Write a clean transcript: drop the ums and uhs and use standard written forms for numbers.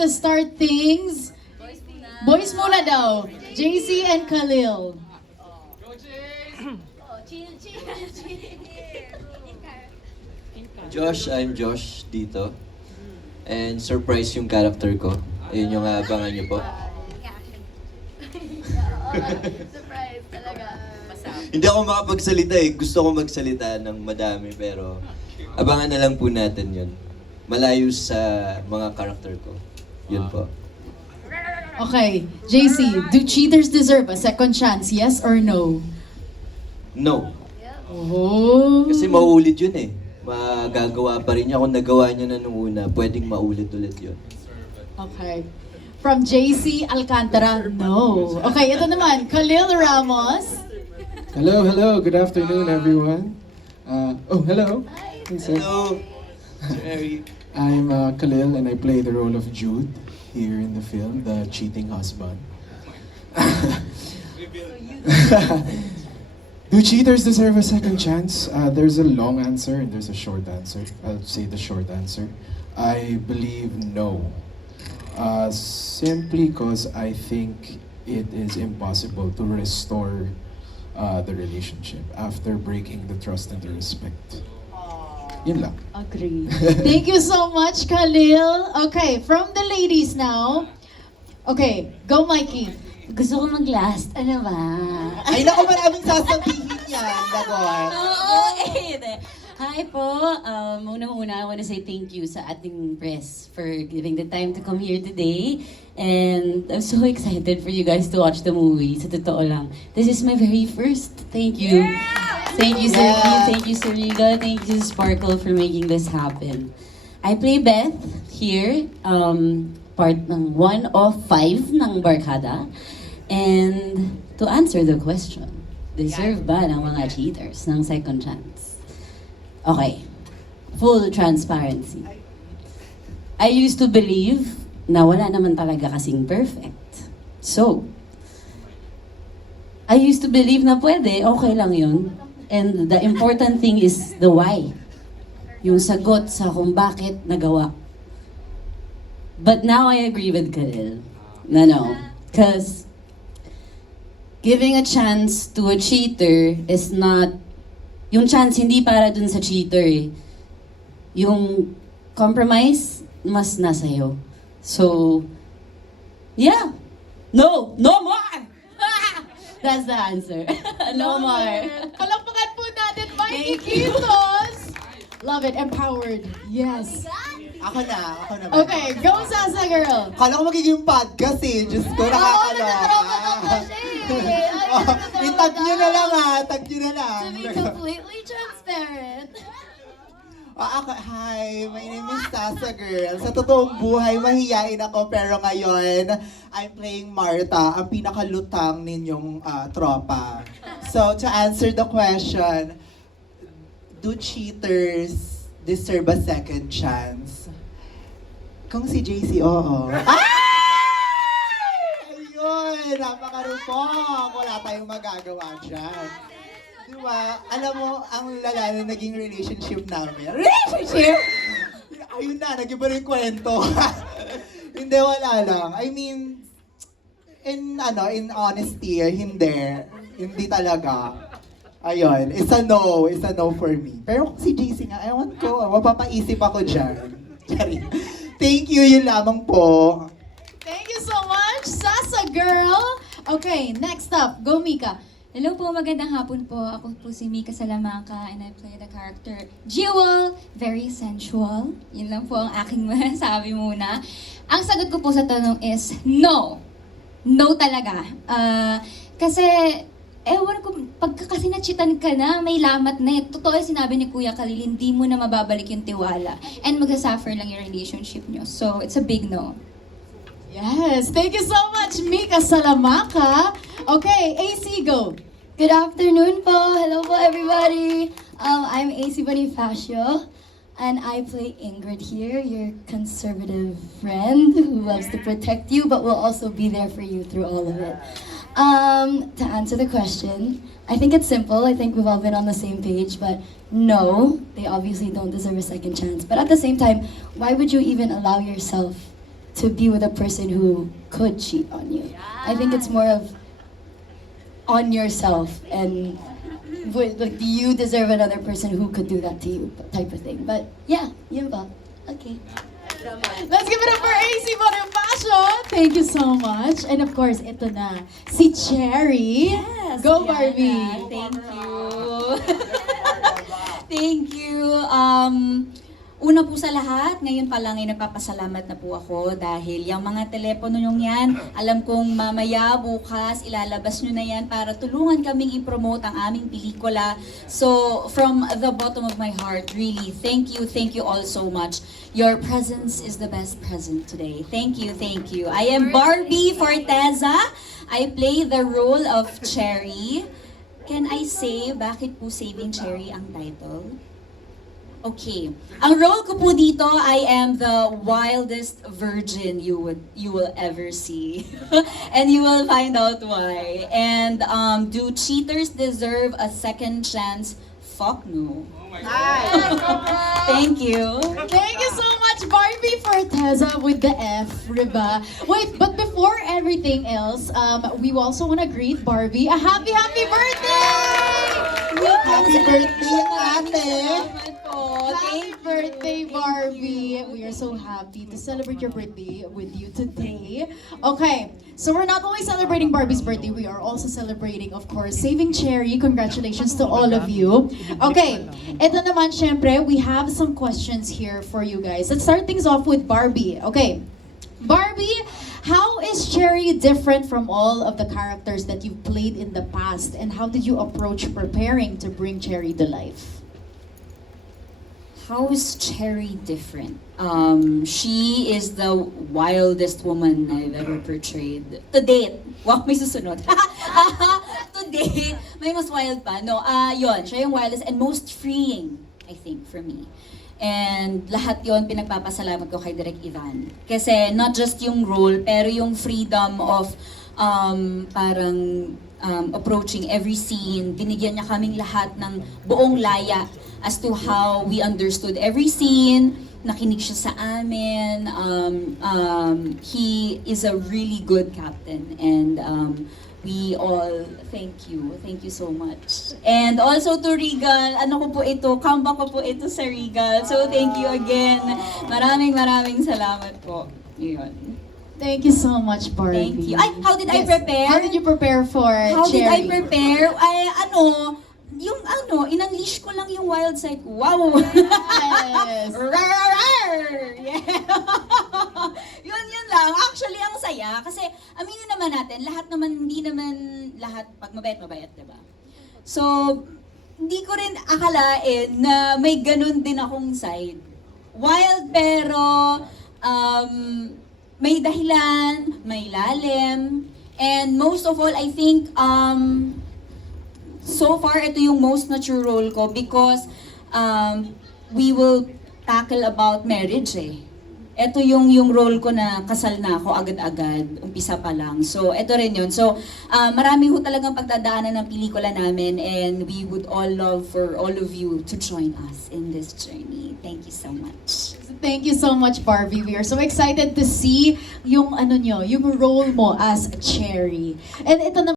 To start things, boys muna daw. JC and Khalil. Josh, I'm Josh dito. And surprise yung character ko. Ayun yung aabangan niyo po. Surprise talaga. Hindi ako makapagsalita eh. Gusto ko magsalita ng madami pero abangan na lang po natin yun. Malayo sa mga character ko. Yun po. Okay, JC, do cheaters deserve a second chance, yes or no? No. Oh. Kasi mauulit yun eh. Magagawa pa rin niya. Kung nagawa niya na nung una, pwedeng maulit-ulit yun. Okay. From JC Alcantara, no. Okay, ito naman, Khalil Ramos. Hello. Good afternoon, everyone. Hello. Hello, Jerry. I'm Khalil, and I play the role of Jude here in the film, the cheating husband. Do cheaters deserve a second chance? There's a long answer and there's a short answer. I'll say the short answer. I believe no. Simply because I think it is impossible to restore the relationship after breaking the trust and the respect. Yun lang. Agree. Thank you so much, Khalil. Okay, from the ladies now. Okay, go Mikey. Gusto ko mag-last. Ano ba? Ay, naku, maraming sasabihin yan, Dagon. Oo, Hi po. Unang-una, I want to say thank you sa ating press for giving the time to come here today. And I'm so excited for you guys to watch the movie. Sa totoo lang. This is my very first. Thank you. Thank you, Sir Ian. Thank you, Sariga. Thank you, Sparkle, for making this happen. I play Beth here. Part ng 1 of 5 ng Barkada. And to answer the question, deserve ba ng mga cheaters ng second chance? Okay, full transparency. I used to believe na wala naman talaga kasing perfect. So, I used to believe na pwede, okay lang yun. And the important thing is the why. Yung sagot sa kung bakit nagawa. But now I agree with Khalil. No. Because giving a chance to a cheater is not, yung chance hindi para dun sa cheater eh. Yung compromise, mas nasa'yo. So, yeah. No more! That's the answer. No more. Palakpakan po natin, Mikey Thank you. Kitos. Love it, empowered. Yes. Ako na. Okay, go Sasa girl. Kala ko magiging podcast eh. Diyos ko, nakakaloka. Itag nyo na lang tag nyo na lang. To be completely transparent. Hi, my name is Sasa Girl. Sa totoong buhay, mahihain ako pero ngayon, I'm playing Marta, ang pinakalutang ninyong tropa. So, to answer the question, do cheaters deserve a second chance? Kung si JC, oo. Ayun! Napakarupok! Wala tayong magagawa dyan. Diba? Alam mo, ang lala na naging relationship namin. Relationship? Ayun na, nag-iba rin kwento. Hindi, wala lang. I mean, in honesty, hindi. Hindi talaga. Ayun, it's a no for me. Pero kung si JC nga, ewan ko, mapapaisip ako dyan. Thank you, yun lamang po. Thank you so much, Sasa girl. Okay, next up, go Mika. Hello po, magandang hapon po. Ako po si Mika Salamanca and I play the character Jewel, very sensual. Yun lang po ang aking masasabi muna. Ang sagot ko po sa tanong is no. No talaga. Kasi, ewan ko, pagka kasi nachitan ka na, may lamat na. Totoo yung sinabi ni Kuya Khalil, hindi mo na mababalik yung tiwala. And magsasuffer lang yung relationship nyo. So, it's a big no. Yes, thank you so much, Mika Salamanca. Okay, AC, go. Good afternoon po. Hello po everybody. I'm AC Bonifacio and I play Ingrid here, your conservative friend who loves to protect you but will also be there for you through all of it. To answer the question, I think it's simple. I think we've all been on the same page, but no, they obviously don't deserve a second chance. But at the same time, why would you even allow yourself to be with a person who could cheat on you. I think it's more of on yourself and like, do you deserve another person who could do that to you type of thing. But yeah, yun ba? Okay. Let's give it up for AC Bonifacio. Thank you so much. And of course, ito na, si Cherry. Yes, Go, Diana. Barbie. Thank you. Thank you. Una po sa lahat, ngayon pa lang ay nagpapasalamat na po ako dahil yung mga telepono nyo yan, alam kong mamaya, bukas, ilalabas nyo na yan para tulungan kaming i-promote ang aming pelikula. So, from the bottom of my heart, really, thank you all so much. Your presence is the best present today. Thank you, thank you. I am Barbie Forteza. I play the role of Cherry. Can I say, bakit po Saving Cherry ang title? Okay. Ang role ko po dito, I am the wildest virgin you will ever see. And you will find out why. And do cheaters deserve a second chance? Fuck no. Thank you. Thank you so much, Barbie Forteza with the F, Riba. Wait, but before everything else, we also want to greet Barbie a happy birthday! Happy birthday, ate! Happy birthday, Barbie! We are so happy to celebrate your birthday with you today. Okay, so we're not only celebrating Barbie's birthday, we are also celebrating, of course, Saving Cherry. Congratulations to all of you. Okay, eto naman, syempre, we have some questions here for you guys. Let's start things off with Barbie. Okay, Barbie, how is Cherry different from all of the characters that you've played in the past? And how did you approach preparing to bring Cherry to life? How is Cherry different? She is the wildest woman I've ever portrayed. To date. Wow, may susunod. To date, may mas wild pa. No, yun, siya yung wildest and most freeing, I think, for me. And lahat yon pinagpapasalamat ko kay Direk Ivan. Kasi not just yung role, pero yung freedom of parang approaching every scene. Binigyan niya kaming lahat ng buong laya as to how we understood every scene. Nakinig siya sa amin. He is a really good captain. And we all thank you. Thank you so much. And also to Regal, ano ko po ito, comeback ko po ito sa Regal. So thank you again. Maraming salamat po. Yun. Thank you so much, Barbie. Thank you. Ay, how did I prepare? How did you prepare for How Cherry? did I prepare? Ay, in-unleash ko lang yung wild side ko. Wow! Yes. Yeah. yun lang. Actually, ang saya. Kasi, aminin naman natin, hindi naman lahat pag mabait, diba? So, hindi ko rin akalain na may ganun din akong side. Wild pero, may dahilan, may lalim, and most of all, I think, so far, ito yung most mature role ko because we will tackle about marriage eh. Ito yung role ko na kasal na ako agad-agad, umpisa pa lang. So, ito rin yun. So, marami ho talagang pagdadaanan ng pelikula namin and we would all love for all of you to join us in this journey. Thank you so much. Thank you so much, Barbie. We are so excited to see yung role mo as Cherry. And ito na